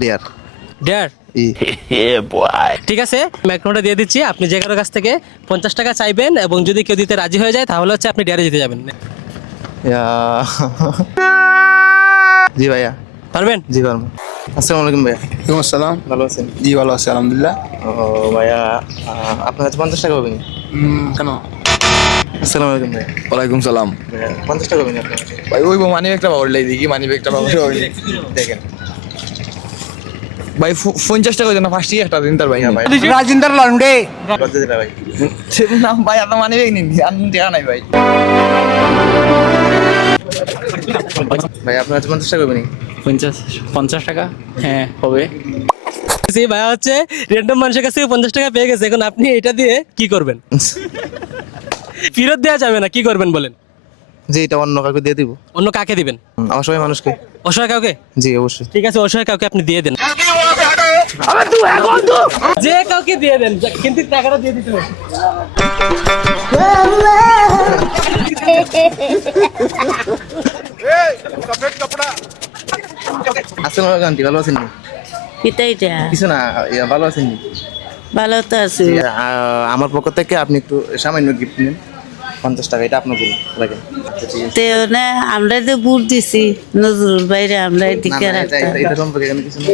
Deer dare ঠিক আছে, ম্যাকনোটা দিয়ে দিচ্ছি। আপনি যে কারোর কাছ থেকে 50 টাকা চাইবেন এবং যদি কেউ দিতে রাজি হয়ে যায় তাহলে হচ্ছে আপনি ডেয়ারে জিতে যাবেন। জি ভাইয়া পারবেন? জি পারবো। আসসালামু আলাইকুম ভাইয়া। ওয়ালাইকুম আসসালাম। ভালো আছেন? জি ভালো আছি আলহামদুলিল্লাহ। ও ভাইয়া, আপনার কাছে 50 টাকা হবে? কেন? আসসালামু আলাইকুম ভাইয়া। ওয়ালাইকুম সালাম। ভাইয়া 50 টাকা হবে আপনার কাছে? ভাই ওই মানি ব্যাগটা পাওয়ার লাই দেখি, মানি ব্যাগটা পাওয়ার দেখেন ভাই 50 টাকা না ফার্স্টই একটা দিন তার ভাই। হ্যাঁ ভাই, রাজিন্দর লন্ডে লজ্জা দিলা ভাই। না ভাই আপনার মানি ব্যাগ নিন, আমি টাকা নাই ভাই। ভাই আপনার কাছে 50 টাকা হবে নি? 50 টাকা? হ্যাঁ হবে। জি ভাইয়া হচ্ছে র্যান্ডম মানুষের কাছ থেকে 50 টাকা পেয়ে গেছে, এখন আপনি এটা দিয়ে কি করবেন? ফেরত দেওয়া যাবে না, কি করবেন বলেন? জি, এটা অন্য কাউকে দিয়ে দিব। অন্য কাকে দিবেন? অসহায় মানুষকে। অসহায় কাউকে? জি অবশ্যই। ঠিক আছে, অসহায় কাউকে আপনি দিয়ে দেন। যে কাউকে দিয়ে দেন, কিন্তু টাকাটা দিয়ে দিতে হবে। আসসালামু আলাইকুম আন্টি, ভালো আছেন? পিতাইটা কিছু না, ভালো আছেন? ভালো তো আছি। আমার পক্ষ থেকে আপনি একটু সামান্য গিফট নিন, 50 টাকা, এটা আপনার বলুন রাখেন। আচ্ছা, ঠিক আছে। তে না আমরা তো বুট দিছি নজরুল বাইরে আমরা না, এদিকে না, রাখতাম। এটা সম্পর্কে এখানে কিছু না।